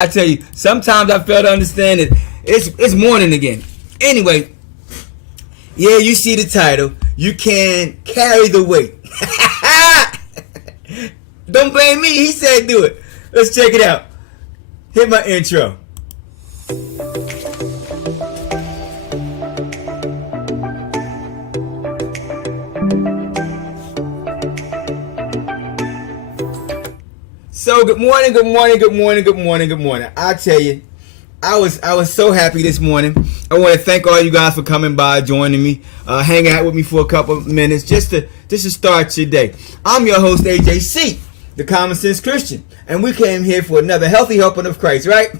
I tell you, sometimes I fail to understand it. It's morning again. Anyway, yeah, you see the title. You can carry the weight. Don't blame me. He said do it. Let's check it out. Hit my intro. So good morning. I tell you, I was so happy this morning. I want to thank all you guys for coming by, joining me, hanging out with me for a couple of minutes, just to start your day. I'm your host AJC, the Common Sense Christian, and we came here for another healthy helping of Christ, right?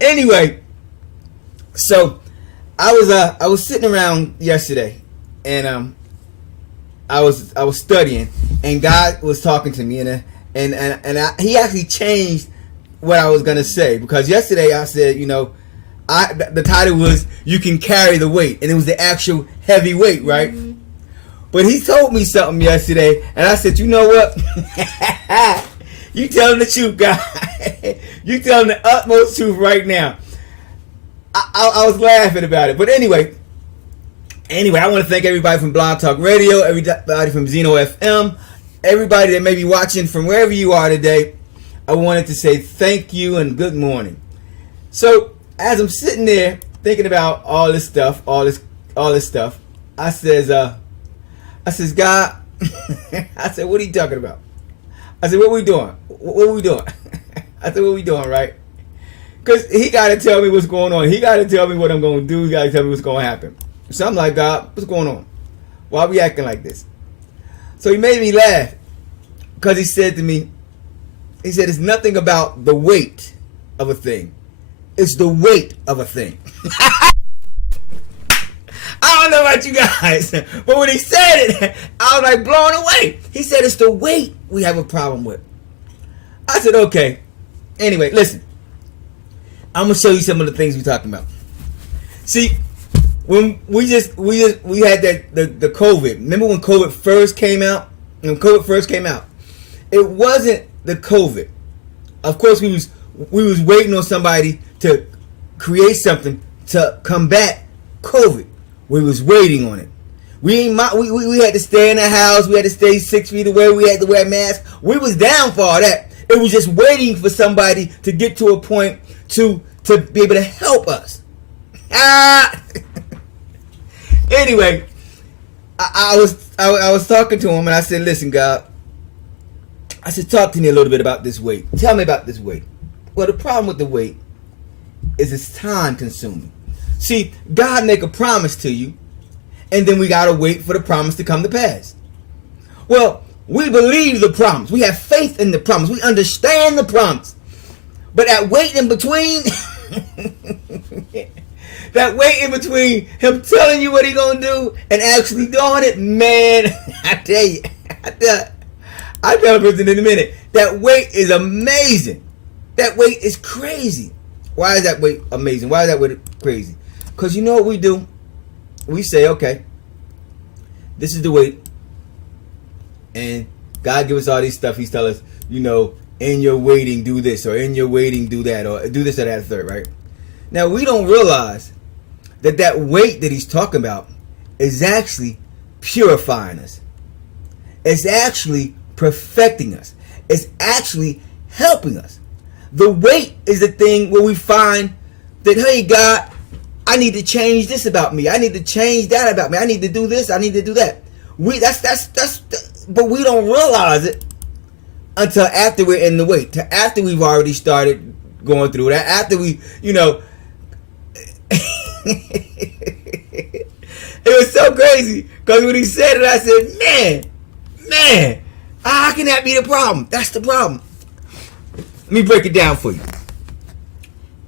Anyway, so I was sitting around yesterday, and I was studying, and God was talking to me, and He actually changed what I was gonna say, because yesterday I said, the title was "You Can Carry the Weight," and it was the actual heavy weight, right? Mm-hmm. But He told me something yesterday, and I said, you know what? You telling the truth, God. You telling the utmost truth right now. I was laughing about it, but anyway, I want to thank everybody from Blog Talk Radio, everybody from Zeno FM, everybody that may be watching from wherever you are today. I wanted to say thank you and good morning. So as I'm sitting there thinking about all this stuff, I says, God, I said, what are you talking about? I said, what we doing? What are we doing? I said, what we doing, right? Because He got to tell me what's going on. He got to tell me what I'm going to do. He got to tell me what's going to happen. So I'm like, God, what's going on? Why are we acting like this? So He made me laugh, because He said to me, it's nothing about the weight of a thing. It's the weight of a thing. I don't know about you guys, but when He said it, I was like blown away. He said it's the weight we have a problem with. I said, okay. Anyway, listen. I'm going to show you some of the things we're talking about. See, when we had the COVID. Remember when COVID first came out? It wasn't the COVID. Of course, we was waiting on somebody to create something to combat COVID. We was waiting on it. We had to stay in the house. We had to stay 6 feet away. We had to wear masks. We was down for all that. It was just waiting for somebody to get to a point to be able to help us. Anyway, I was talking to him, and I said, listen, God, I said, talk to me a little bit about this weight. Tell me about this weight. Well, the problem with the weight is it's time consuming. See, God make a promise to you, and then we got to wait for the promise to come to pass. Well, we believe the promise. We have faith in the promise. We understand the promise. But that wait in between, that wait in between Him telling you what He gonna do and actually doing it, man, I tell you, I'll tell the person in a minute, that wait is amazing. That wait is crazy. Why is that wait amazing? Why is that wait crazy? Because you know what we do? We say, okay, this is the wait, and God give us all this stuff. He's telling us, in your waiting, do this, or in your waiting, do that, or do this or that third, right? Now, we don't realize that weight that He's talking about is actually purifying us. It's actually perfecting us. It's actually helping us. The weight is the thing where we find that, hey, God, I need to change this about me. I need to change that about me. I need to do this. I need to do that. But we don't realize it until after we're in the wait, till after we've already started going through that, after we, it was so crazy, because when He said it, I said, man, how can that be the problem? That's the problem. Let me break it down for you.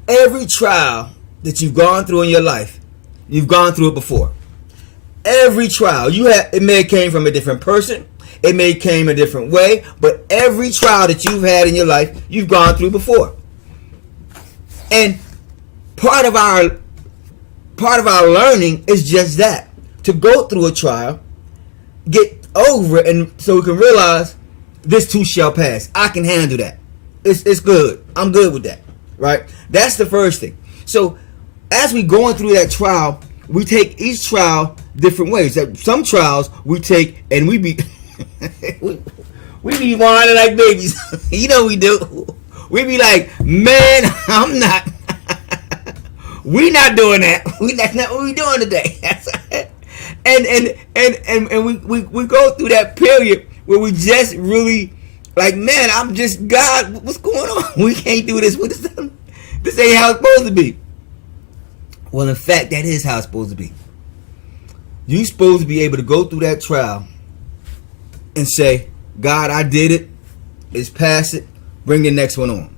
Every trial that you've gone through in your life, you've gone through it before. Every trial it may have came from a different person. It may have came a different way, but every trial that you've had in your life, you've gone through before. And part of our learning is just that, to go through a trial, get over it, and so we can realize this too shall pass. I can handle that. It's good. I'm good with that, right? That's the first thing. So as we going through that trial, we take each trial different ways. That some trials we take and we be we be whining like babies. You know we do. We be like, man, I'm not. We not doing that. That's not what we doing today. and we go through that period where we just really like, man, I'm just God. What's going on? We can't do this. This ain't how it's supposed to be. Well, in fact, that is how it's supposed to be. You're supposed to be able to go through that trial and say, God, I did it. It's past it. Bring the next one on.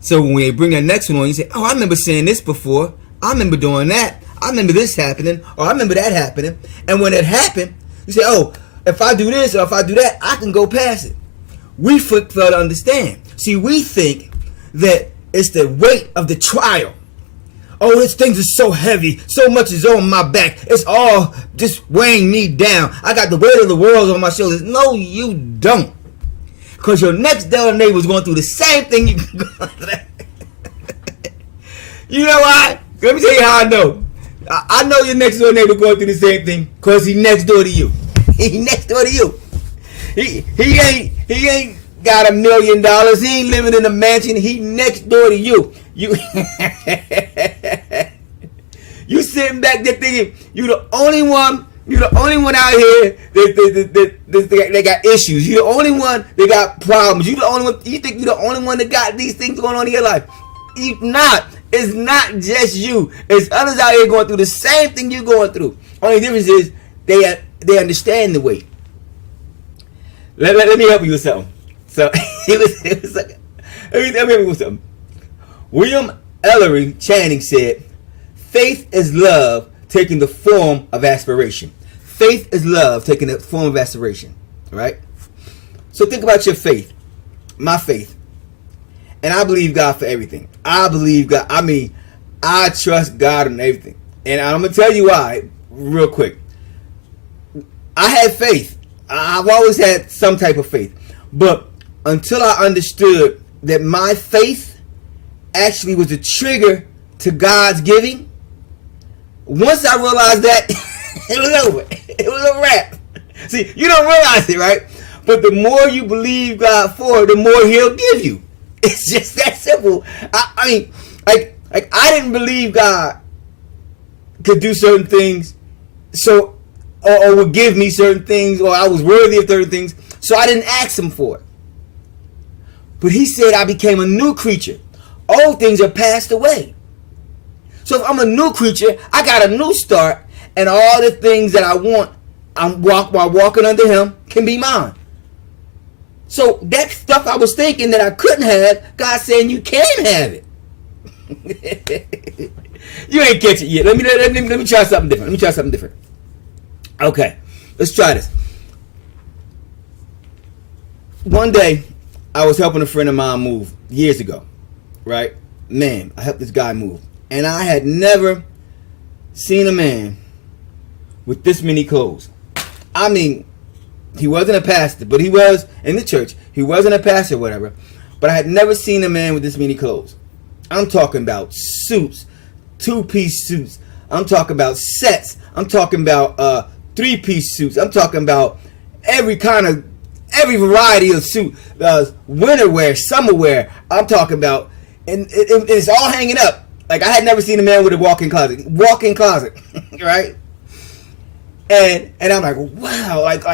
So when they bring that next one on, you say, oh, I remember saying this before. I remember doing that. I remember this happening. Or I remember that happening. And when it happened, you say, oh, if I do this or if I do that, I can go past it. We fail to understand. See, we think that it's the weight of the trial. Oh, these things are so heavy. So much is on my back. It's all just weighing me down. I got the weight of the world on my shoulders. No, you don't. Because your next door neighbor is going through the same thing you can go through. You know why? Let me tell you how I know. I know your next door neighbor going through the same thing because he's next door to you. He next door to you. He ain't got $1 million. He ain't living in a mansion. He next door to you. You sitting back there thinking you the only one. You're the only one out here that got issues. You're the only one that got problems. You the only one. You think you're the only one that got these things going on in your life? You not. It's not just you. It's others out here going through the same thing you're going through. Only difference is they understand the weight. Let me help you with something. So it was like, let me help you with something. William Ellery Channing said, "Faith is love taking the form of aspiration." Faith is love taking the form of aspiration. Right? So think about your faith. My faith. And I believe God for everything. I believe God. I mean, I trust God in everything. And I'm going to tell you why real quick. I had faith. I've always had some type of faith. But until I understood that my faith actually was a trigger to God's giving, once I realized that, it was over. It was a wrap. See, you don't realize it, right? But the more you believe God for, the more He'll give you. It's just that simple. I mean, like I didn't believe God could do certain things, so or would give me certain things, or I was worthy of certain things, so I didn't ask Him for it. But He said I became a new creature. Old things are passed away. So if I'm a new creature, I got a new start, and all the things that I want, while walking under Him, can be mine. So that stuff I was thinking that I couldn't have, God's saying you can have it. You ain't catch it yet. Let me try something different. Okay, let's try this. One day, I was helping a friend of mine move years ago, right? Man, I helped this guy move. And I had never seen a man with this many clothes. I mean, he wasn't a pastor, but he was in the church. He wasn't a pastor or whatever. But I had never seen a man with this many clothes. I'm talking about suits, 2-piece suits. I'm talking about sets. I'm talking about 3-piece suits. I'm talking about every variety of suit. Winter wear, summer wear. I'm talking about, and it's all hanging up. Like, I had never seen a man with a walk-in closet. Walk-in closet, right? And I'm like, wow, like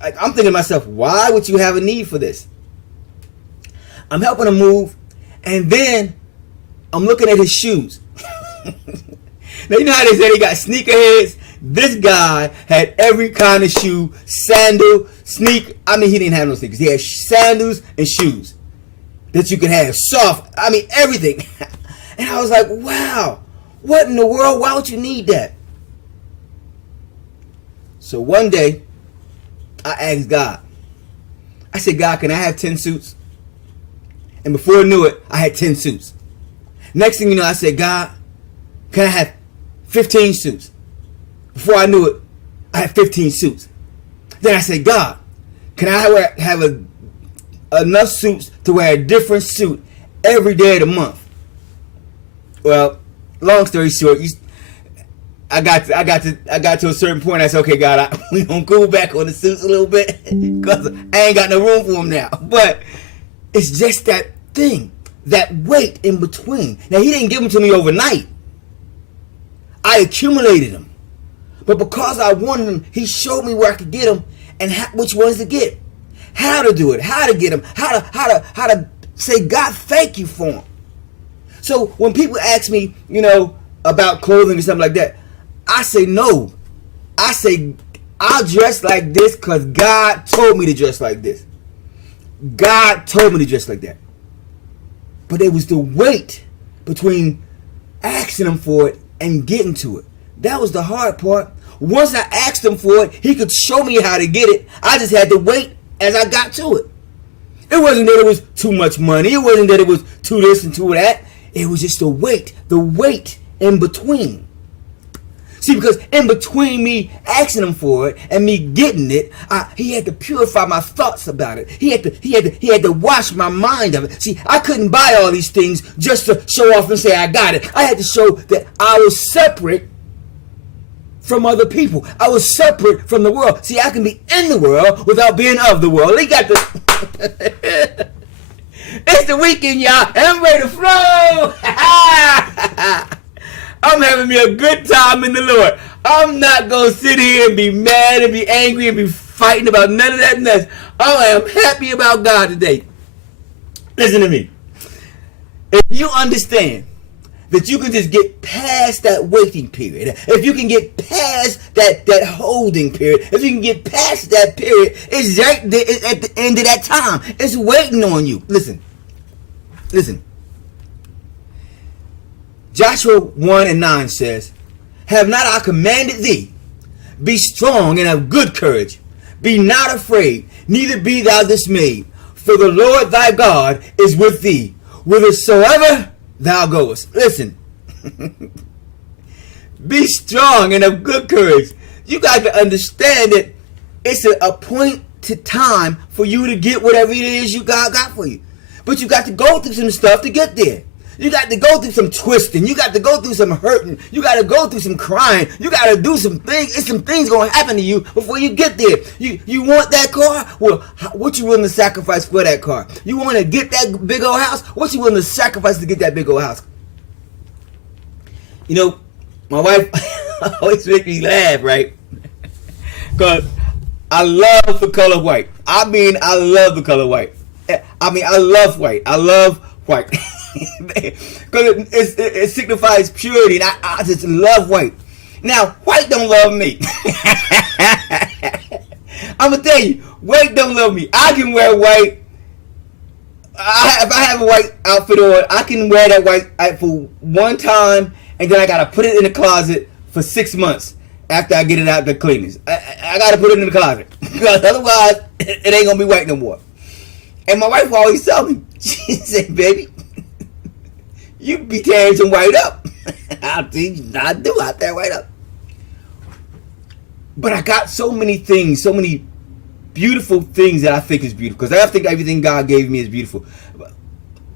I'm thinking to myself, why would you have a need for this? I'm helping him move, and then I'm looking at his shoes. Now, you know how they say they got sneakerheads? This guy had every kind of shoe, sandal, I mean, he didn't have no sneakers. He had sandals and shoes that you could have, soft, I mean, everything. And I was like, wow, what in the world? Why would you need that? So one day, I asked God. I said, God, can I have 10 suits? And before I knew it, I had 10 suits. Next thing you know, I said, God, can I have 15 suits? Before I knew it, I had 15 suits. Then I said, God, can I have enough suits to wear a different suit every day of the month. Well, long story short, I got to a certain point. I said, okay, God, we gonna go back on the suits a little bit because I ain't got no room for them now. But it's just that thing, that weight in between. Now, he didn't give them to me overnight. I accumulated them. But because I wanted them, he showed me where I could get them and which ones to get, how to do it, how to get them, how to say, God, thank you for them. So when people ask me, about clothing and something like that, I say no. I say I'll dress like this because God told me to dress like this. God told me to dress like that. But it was the weight between asking him for it and getting to it. That was the hard part. Once I asked him for it, he could show me how to get it. I just had to wait as I got to it. It wasn't that it was too much money. It wasn't that it was too this and too that. It was just the weight in between. See, because in between me asking him for it and me getting it, he had to purify my thoughts about it. He had to wash my mind of it. See, I couldn't buy all these things just to show off and say I got it. I had to show that I was separate from other people. I was separate from the world. See, I can be in the world without being of the world. He got the... It's the weekend, y'all. I'm ready to flow. I'm having me a good time in the Lord. I'm not going to sit here and be mad and be angry and be fighting about none of that mess. I am happy about God today. Listen to me. If you understand that you can just get past that waiting period, if you can get past that holding period, if you can get past that period, it's right there at the end of that time. It's waiting on you. Listen. Joshua 1:9 says, have not I commanded thee? Be strong and of good courage. Be not afraid, neither be thou dismayed. For the Lord thy God is with thee, whithersoever thou goest. Listen. Be strong and of good courage. You got to understand that it's an appointed time for you to get whatever it is you got for you. But you got to go through some stuff to get there. You got to go through some twisting. You got to go through some hurting. You got to go through some crying. You got to do some things. It's some things going to happen to you before you get there. You want that car? Well, what you willing to sacrifice for that car? You want to get that big old house? What you willing to sacrifice to get that big old house? My wife always makes me laugh, right? Because I love the color white. I love the color white. I love white. I love white. Because it signifies purity, and I just love white. Now, white don't love me. I'm going to tell you, white don't love me. I can wear white. If I have a white outfit on, I can wear that white for one time, and then I got to put it in the closet for 6 months after I get it out the cleaners. I got to put it in the closet, because otherwise, it ain't going to be white no more. And my wife always tell me, she said, baby, you be tearing some white up. I do. I tear white up. But I got so many things, so many beautiful things that I think is beautiful. Because I think everything God gave me is beautiful.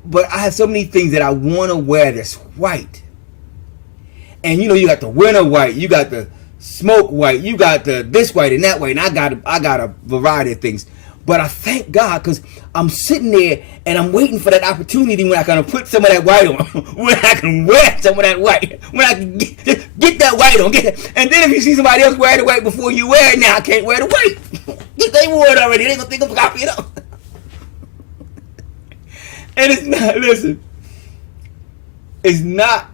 But I have so many things that I want to wear that's white. And you got the winter white. You got the smoke white. You got the this white and that white. And I got a variety of things. But I thank God because I'm sitting there and I'm waiting for that opportunity when I can put some of that white on. When I can wear some of that white. When I can get that white on. And then if you see somebody else wear the white before you wear it, now I can't wear the white. They wore it already. They going to think I'm copying it up. And it's not, listen. It's not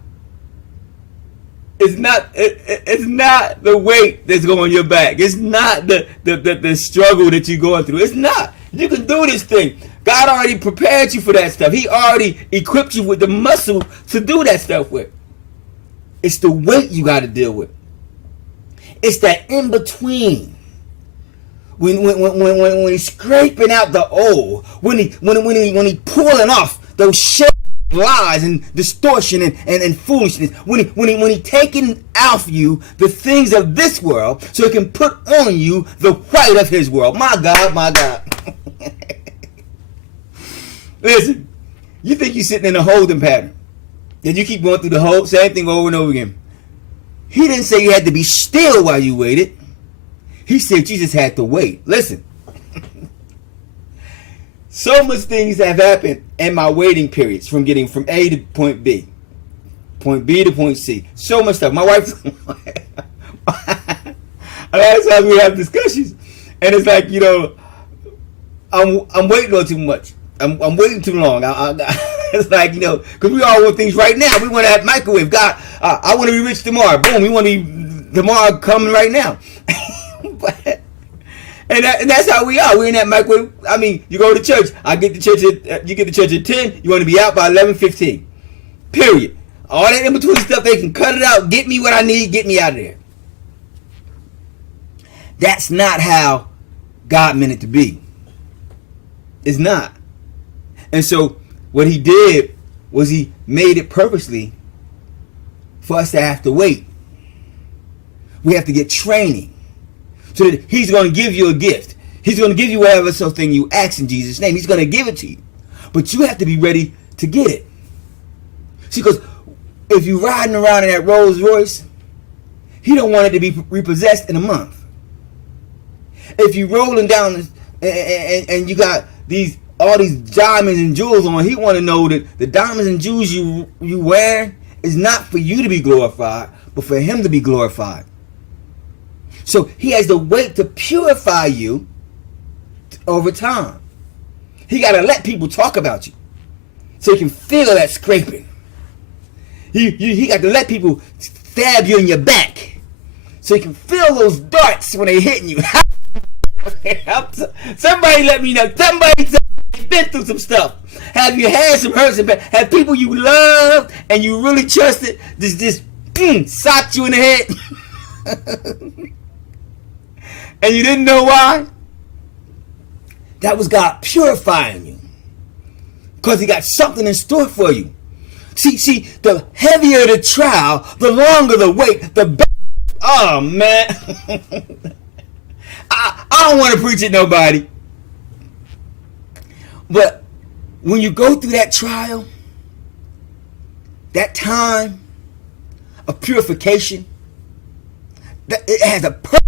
the weight that's going on your back. It's not the struggle that you're going through. It's not. You can do this thing. God already prepared you for that stuff. He already equipped you with the muscle to do that stuff with. It's the weight you got to deal with. It's that in between. When he's scraping out the old, when he pulling off those shapes, lies and distortion and foolishness, when he taking out of you the things of this world so he can put on you the white of his world. My God. Listen, you think you're sitting in a holding pattern. Then you keep going through the whole same thing over and over again. He didn't say you had to be still while you waited. He said Jesus had to wait. Listen. So much things have happened in my waiting periods from getting from A to point B to point C. So much stuff. My wife, a lot of times we have discussions, and it's like, you know, I'm waiting on too much. I'm waiting too long. It's like, you know, because we all want things right now. We want to have microwave. God, I want to be rich tomorrow. Boom, we want to be tomorrow coming right now. And that's how we are. We're in that microwave. I mean, you go to church. You get to church at 10. You want to be out by 11:15. Period. All that in between stuff, they can cut it out. Get me what I need. Get me out of there. That's not how God meant it to be. It's not. And so what he did was he made it purposely for us to have to wait. We have to get training. So that he's going to give you a gift. He's going to give you whatever thing you ask in Jesus' name. He's going to give it to you. But you have to be ready to get it. See, because if you're riding around in that Rolls Royce, he don't want it to be repossessed in a month. If you're rolling down and you got all these diamonds and jewels on, he want to know that the diamonds and jewels you wear is not for you to be glorified, but for him to be glorified. So he has to wait to purify you over time. He got to let people talk about you so he can feel that scraping. He got to let people stab you in your back so he can feel those darts when they're hitting you. Somebody let me know. Somebody tell me you've been through some stuff. Have you had some hurts? Have people you loved and you really trusted just socked you in the head? And you didn't know why? That was God purifying you. Because he got something in store for you. See, the heavier the trial, the longer the wait, the better. Oh, man. I don't want to preach at nobody. But when you go through that trial, that time of purification, it has a purpose.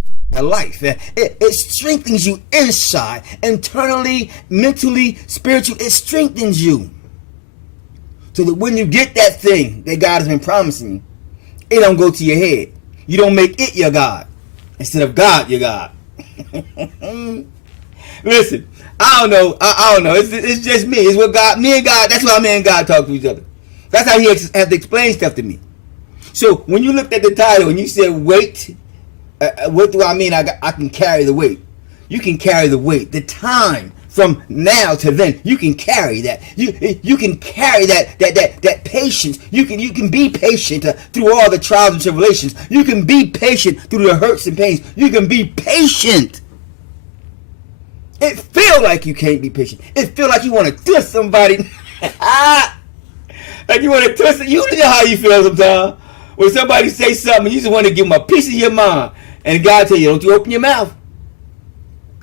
Life. It strengthens you inside, internally, mentally, spiritually. It strengthens you so that when you get that thing that God has been promising you, it don't go to your head. You don't make it your God instead of God your God. Listen, I don't know. It's just me. It's what God, me and God. That's why me and God talk to each other. That's how he has to explain stuff to me. So when you looked at the title and you said wait. What do I mean? I can carry the weight. You can carry the weight. The time from now to then, you can carry that. You can carry that patience. You can be patient through all the trials and tribulations. You can be patient through the hurts and pains. You can be patient. It feel like you can't be patient. It feel like you want to twist somebody. Like you want to twist it. You know how you feel sometimes when somebody say something, you just want to give them a piece of your mind. And God tell you, don't you open your mouth.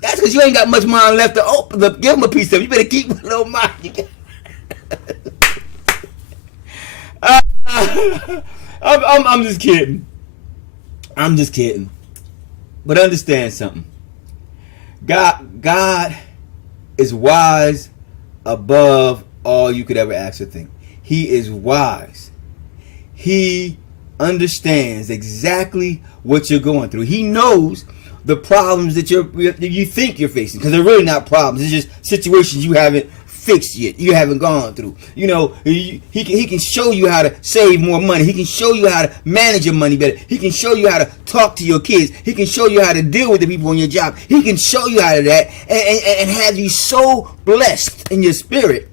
That's because you ain't got much mind left to open. Give them a piece of it. You better keep a little mind. I'm just kidding. I'm just kidding. But understand something. God is wise above all you could ever ask or think. He is wise. He understands exactly what you're going through. He knows the problems that you think you're facing, because they're really not problems. It's just situations you haven't fixed yet. You haven't gone through. You know, he can show you how to save more money. He can show you how to manage your money better. He can show you how to talk to your kids. He can show you how to deal with the people on your job. He can show you how to that and have you so blessed in your spirit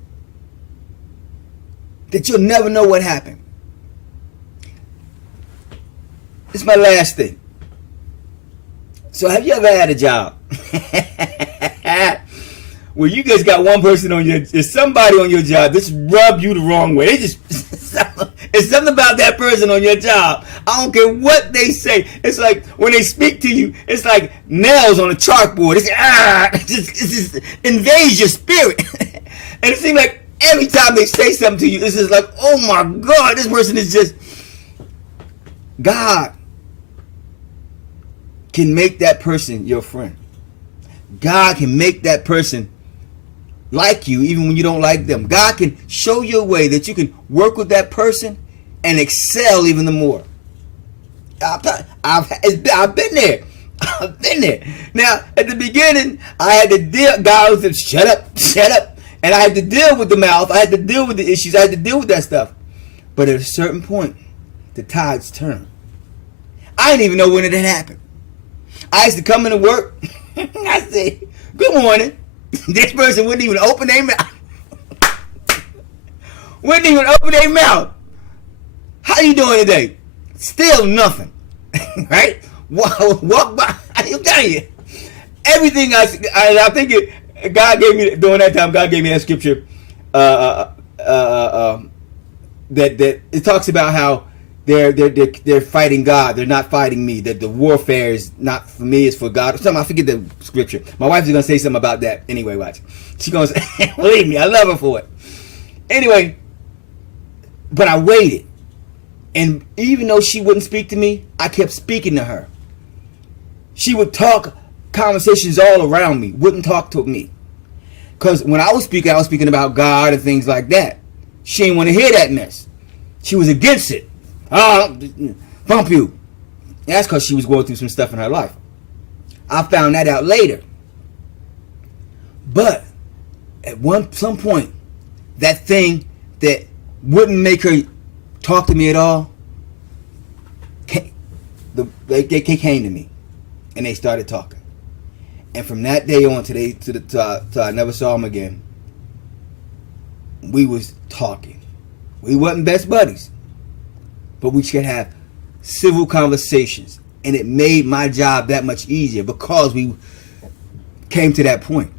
that you'll never know what happened. This is my last thing. So have you ever had a job where you just got one person on there's somebody on your job that's rubbed you the wrong way? It's something about that person on your job. I don't care what they say. It's like when they speak to you, it's like nails on a chalkboard. It just invades your spirit. And it seems like every time they say something to you, it's just like, oh my God, this person is just... God can make that person your friend. God can make that person like you even when you don't like them. God can show you a way that you can work with that person and excel even the more. I've been there. I've been there. Now, at the beginning, I had to deal. God was just, shut up. And I had to deal with the mouth. I had to deal with the issues. I had to deal with that stuff. But at a certain point, the tides turned. I didn't even know when it had happened. I used to come into work. I say, good morning. This person wouldn't even open their mouth. Wouldn't even open their mouth. How you doing today? Still nothing. Right? Walk by. I'm telling you. Everything I think God gave me, during that time, God gave me that scripture that it talks about how they're fighting God. They're not fighting me. That the warfare is not for me, it's for God. Something, I forget the scripture. My wife is going to say something about that. Anyway, watch. She's going to say, believe me, I love her for it. Anyway, but I waited. And even though she wouldn't speak to me, I kept speaking to her. She would talk conversations all around me, wouldn't talk to me. Because when I was speaking about God and things like that. She didn't want to hear that mess. She was against it. Bump you. That's because she was going through some stuff in her life. I found that out later. But at some point, that thing that wouldn't make her talk to me at all, they came to me. And they started talking. And from that day on till I never saw them again, we was talking. We wasn't best buddies. But we could have civil conversations. And it made my job that much easier because we came to that point.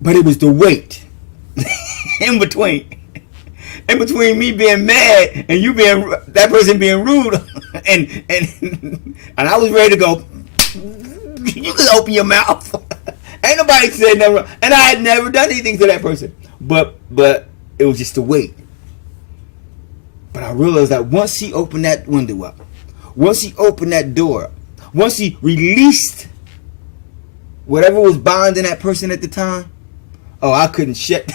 But it was the wait in between. In between me being mad and you being, that person being rude, and I was ready to go, you can open your mouth. Ain't nobody said nothing wrong. And I had never done anything to that person. But it was just the wait. But I realized that once he opened that window up, once he opened that door up, once he released whatever was binding that person at the time, oh, I couldn't shut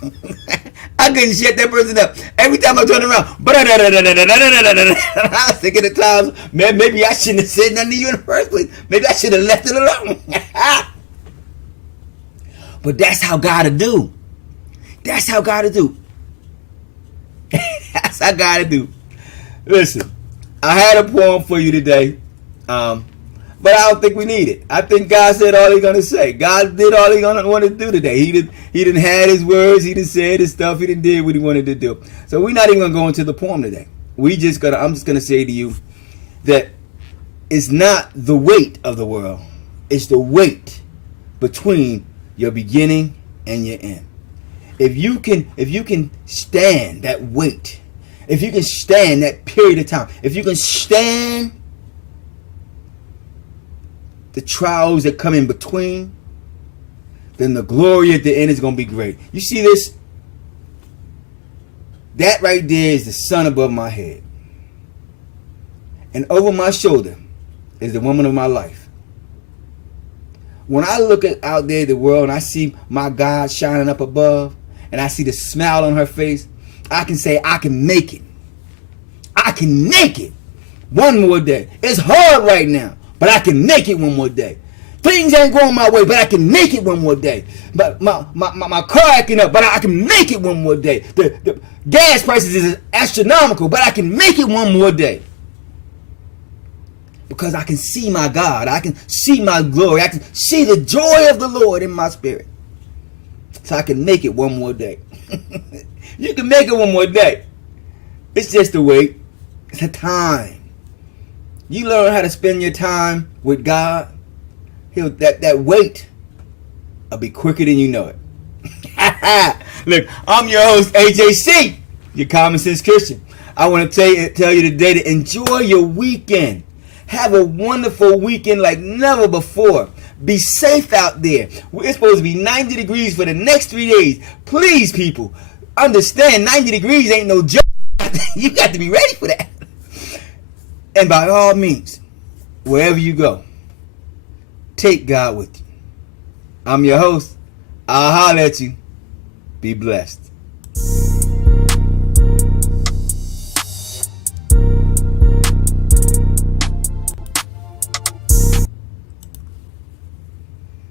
that person up. Every time I turned around, I was thinking at times, man, maybe I shouldn't have said nothing to you in the first place. Maybe I should have left it alone. But that's how God to do. That's how God to do. That's how God to do. Listen, I had a poem for you today, but I don't think we need it. I think God said all He's gonna say. God did all He's gonna want to do today. He didn't had His words. He didn't said His stuff. He didn't did what He wanted to do. So we're not even gonna go into the poem today. I'm just gonna say to you that it's not the weight of the world. It's the weight between your beginning and your end. If you can stand that weight, if you can stand that period of time, if you can stand the trials that come in between, then the glory at the end is going to be great. You see this? That right there is the sun above my head. And over my shoulder is the woman of my life. When I look out there at the world and I see my God shining up above, and I see the smile on her face, I can say, I can make it. I can make it one more day. It's hard right now, but I can make it one more day. Things ain't going my way, but I can make it one more day. But my car acting up, but I can make it one more day. The gas prices is astronomical, but I can make it one more day. Because I can see my God. I can see my glory. I can see the joy of the Lord in my spirit. So I can make it one more day. You can make it one more day. It's just a wait. It's a time. You learn how to spend your time with God, that wait will be quicker than you know it. Look, I'm your host, AJC, your Common Sense Christian. I want to tell you today to enjoy your weekend. Have a wonderful weekend like never before. Be safe out there. It's supposed to be 90 degrees for the next 3 days. Please, people, understand 90 degrees ain't no joke. You got to be ready for that. And by all means, wherever you go, take God with you. I'm your host. I'll holler at you. Be blessed.